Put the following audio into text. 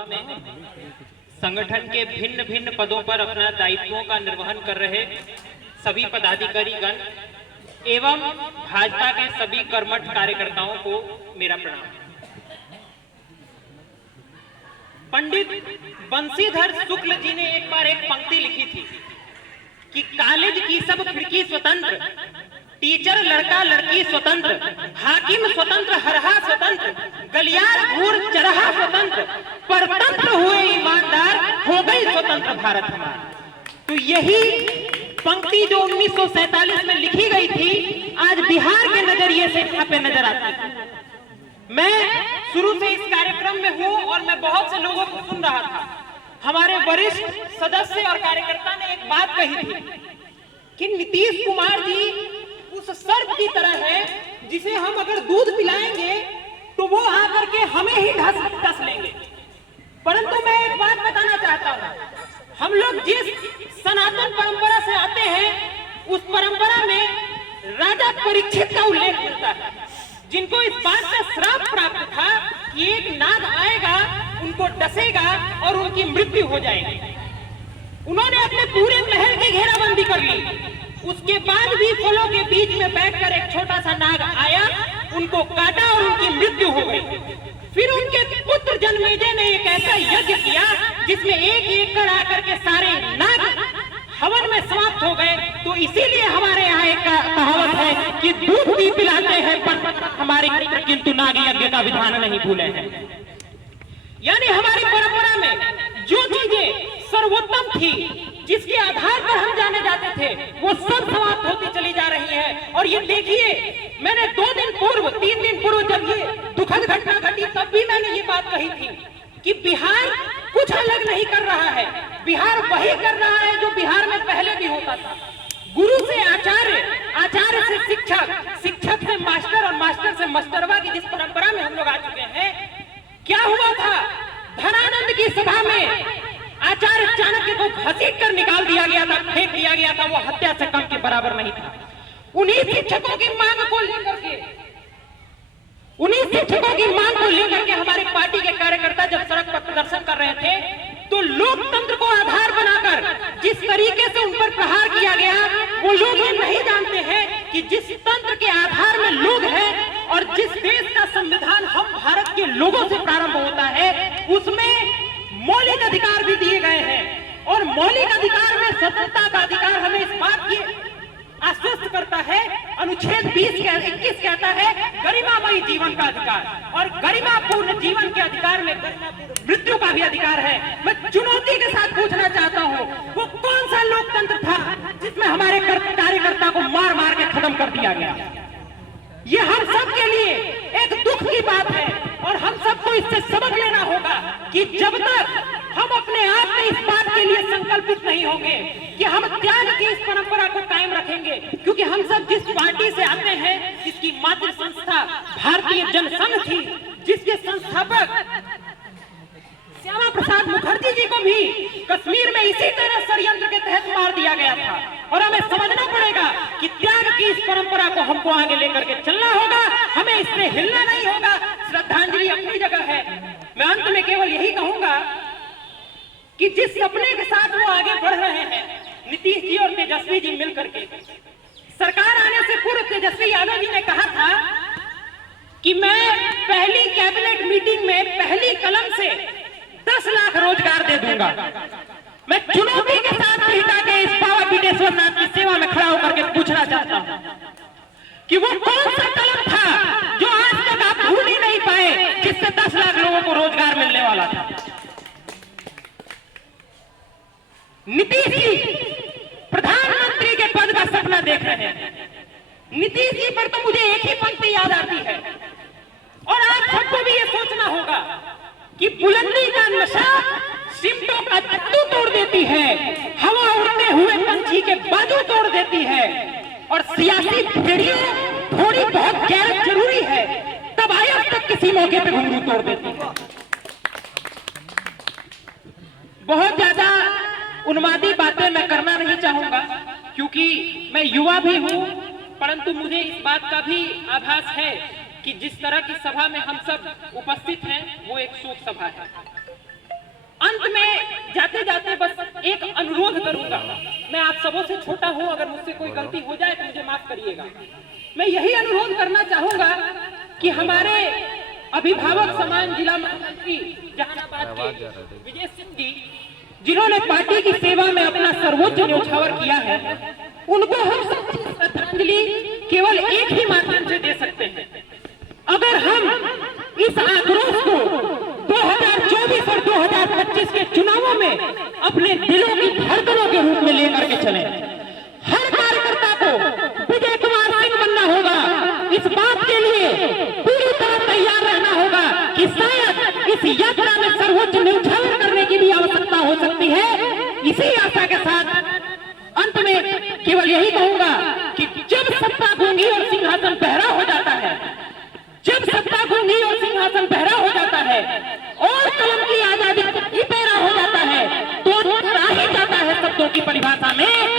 सभा में संगठन के भिन्न भिन्न पदों पर अपना दायित्वों का निर्वहन कर रहे सभी पदाधिकारीगण एवं भाजपा के सभी कर्मठ कार्यकर्ताओं को मेरा प्रणाम। पंडित बंशीधर शुक्ल जी ने एक बार एक पंक्ति लिखी थी कि कॉलेज की सब खिड़की स्वतंत्र, टीचर लड़का लड़की स्वतंत्र, हाकिम स्वतंत्र, हरहा स्वतंत्र, गलियार घूर चरहा स्वतंत्र, परतंत्र हुए ईमानदार, हो गई स्वतंत्र भारत हमारा। तो यही पंक्ति जो 1947 में लिखी गई थी आज बिहार के नजरिए से यहाँ पे नजर आती है। मैं शुरू से इस कार्यक्रम में हूँ और मैं बहुत से लोगों को सुन रहा था। हमारे वरिष्ठ सदस्य और कार्यकर्ता ने एक बात कही थी कि नीतीश कुमार जी उस सर्प की तरह है जिसे हम अगर दूध पिलाएंगे तो वो आकर के हमें ही ढस लेंगे। परंतु मैं एक बात बताना चाहता हूँ, हम लोग जिस सनातन परंपरा से आते हैं उस परंपरा में राजा परीक्षित का उल्लेख मिलता है, जिनको इस बात का श्राप प्राप्त था कि एक नाग आएगा, उनको डसेगा और उनकी मृत्यु हो जाएगी। उन्होंने अपने पूरे महल की घेराबंदी कर ली। उसके बाद भी फलों के बीच में बैठकर एक छोटा सा नाग आया, उनको काटा और उनकी मृत्यु हो गई। फिर उनके पुत्र जन्मेजय ने एक ऐसा यज्ञ किया जिसमें एक एक कर आकर के सारे नाग हवन में समाप्त हो गए। तो इसीलिए हमारे यहाँ एक कहावत है कि दूध भी पिलाते हैं पर हमारे किंतु नाग यज्ञ का विधान नहीं भूले हैं। यानी हमारी परंपरा में जो चीजें सर्वोत्तम थी, जिसके आधार पर हम जाने जाते थे, वो सब समाप्त होती चली जा रही है। और ये देखिए, मैंने 2 दिन पूर्व 3 दिन पूर्व जब ये दुखद घटना घटी तब भी मैंने ये बात कही थी कि बिहार कुछ अलग नहीं कर रहा है, बिहार वही कर रहा है जो बिहार में पहले भी होता था। गुरु से आचार्य, आचार्य से शिक्षक, शिक्षक से मास्टर और मास्टर से मास्टरवा की जिस परंपरा में हम लोग आ चुके हैं। क्या हुआ था, धनानंद की सभा में आचार्य चाणक्य को घसीट कर निकाल दिया गया था, फेंक दिया गया था, वो हत्या से कम के बराबर नहीं था। उन्हीं शिक्षकों की मांग को लेकर के हमारी पार्टी के कार्यकर्ता जब सड़क पर प्रदर्शन कर रहे थे तो लोकतंत्र को आधार बनाकर जिस तरीके से उन पर प्रहार किया गया, वो लोग ये नहीं जानते हैं कि जिस तंत्र के आधार में लोग हैं और जिस देश का संविधान हम भारत के लोगों से प्रारंभ होता है उसमें मौलिक अधिकार भी दिए गए हैं। और मौलिक अधिकार में स्वतंत्रता का अधिकार हमें इस बात की आश्वस्त करता है, अनुच्छेद 21 कहता है गरिमामयी जीवन का अधिकार, और गरिमापूर्ण जीवन के अधिकार में मृत्यु का भी अधिकार है। मैं चुनौती के साथ पूछना चाहता हूँ, वो कौन सा लोकतंत्र था जिसमें हमारे कार्यकर्ता को मार मार के खत्म कर दिया गया? ये हम सब के लिए एक दुख की बात है और हम सबको इससे सबक लेना होगा कि जब तक हम अपने आप में इस बात के लिए संकल्पित नहीं होंगे कि हम त्याग की इस परंपरा को कायम रखेंगे, क्योंकि हम सब जिस पार्टी से आते हैं, जिसकी मातृ संस्था भारतीय जनसंघ थी, जिसके संस्थापक श्यामा प्रसाद मुखर्जी जी को भी कश्मीर में इसी तरह षड्यंत्र के तहत मार दिया गया था। और हमें समझना पड़ेगा कि त्याग की इस परंपरा को हमको आगे लेकर के चलना होगा, हमें इससे हिलना नहीं होगा। श्रद्धांजलि अपनी जगह है। मैं अंत में केवल यही कहूंगा कि जिस सपने के साथ वो आगे बढ़ रहे हैं, नीतीश जी और तेजस्वी जी मिलकर के, सरकार आने से पूर्व तेजस्वी यादव जी ने कहा था कि मैं पहली कैबिनेट मीटिंग में पहली कलम से 10 लाख रोजगार दे दूंगा। मैं चुनौती के साथ बिहटा के इस बाबा बिडेश्वर नाथ की सेवा में खड़ा होकर के पूछना चाहता हूं कि वो कौन सा कलम था जो आज तक आप भूल ही नहीं पाए, जिससे 10 लाख लोगों को रोजगार मिलने वाला था। नीतीश जी प्रधानमंत्री के पद का सपना देख रहे हैं। नीतीश जी पर तो मुझे एक ही पंक्ति याद आती है, और आप सबको भी ये सोचना होगा कि बुलंदी का नशा सिमटों का तत्तू तोड़ देती है, हवा उड़ते हुए पंछी के बाजू तोड़ देती है, और सियासी भेड़ियों थोड़ी बहुत गैरत जरूरी है, तब आया तक किसी मौके पे घुंघरू तोड़ देती है। बहुत ज्यादा उन्मादी बातें मैं करना नहीं चाहूंगा क्योंकि मैं युवा भी हूं, परंतु मुझे इस बात का भी आभास है कि जिस तरह की सभा में हम सब उपस्थित हैं वो एक शोक सभा है। जाते जाते बस एक अनुरोध करूंगा। मैं आप सबों से छोटा हूं, अगर मुझसे कोई गलती हो जाए तो मुझे माफ करिएगा। मैं यही अनुरोध करना चाहूंगा कि हमारे अभिभावक समान जिला महामंत्री जहानाबाद के विजय सिंह जी, जिन्होंने पार्टी की सेवा में अपना सर्वोच्च न्यौछावर किया है, उनको हम श्रद्धांजलि केवल एक ही माध्यम से दे सकते हैं। अगर हम इस आक्रोश को 2024 और 2025 के चुनावों में अपने दिलों की धड़कनों के रूप में लेकर के चलें। हर कार्यकर्ता को विजय कुमार सिंह बनना होगा। इस बात के लिए पूरी तरह तैयार रहना होगा कि शायद इस यात्रा में सर्वोच्च न्यौछावर करने की भी आवश्यकता हो सकती है। इसी आशा के साथ अंत में केवल यही कहूंगा कि जब सत्ता गूंगी और सिंहासन बहरा हो जाता है, जब सत्ता गूंगी और सिंहासन बहरा हो जाता है और कलम की आजादी पैरा हो जाता है, तो आ ही जाता है शब्दों की परिभाषा में